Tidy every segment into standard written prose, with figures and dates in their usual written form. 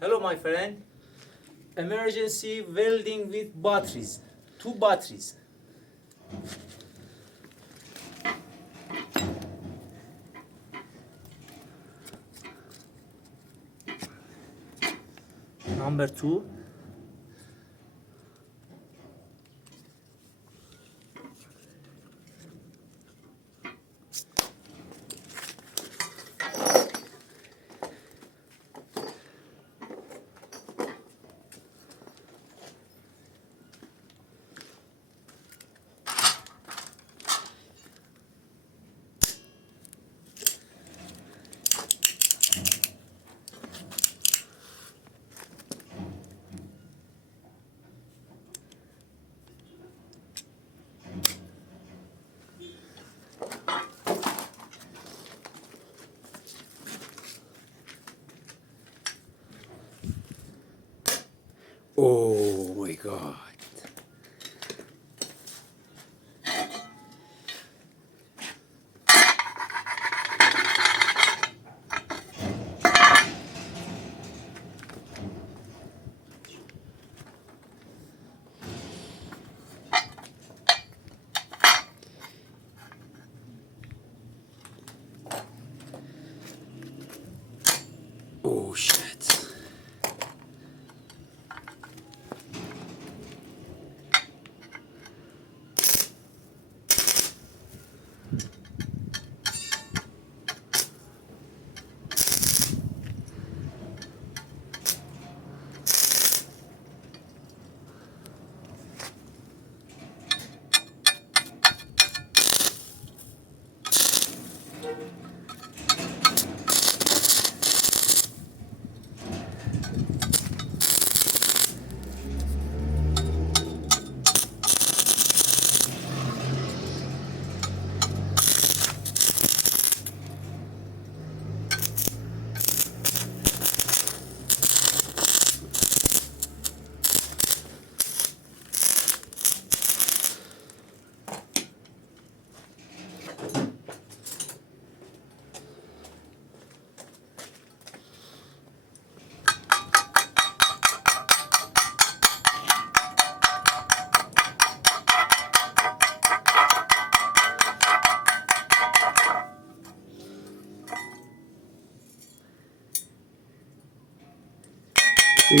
Hello, my friend. Emergency welding with batteries. 2 batteries. Number 2. Oh my God. Oh shit.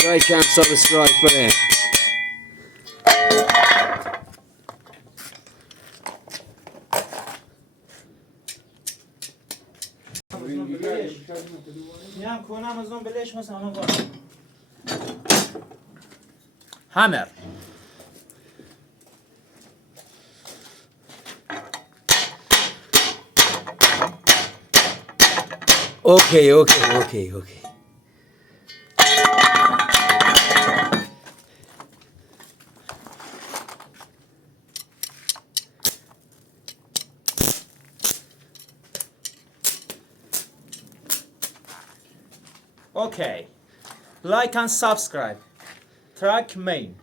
Like and subscribe for it. میام کنم از اون بلش مثلا hammer. Okay, okay, okay, okay. Okay. Like and subscribe. Track main.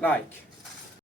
Like.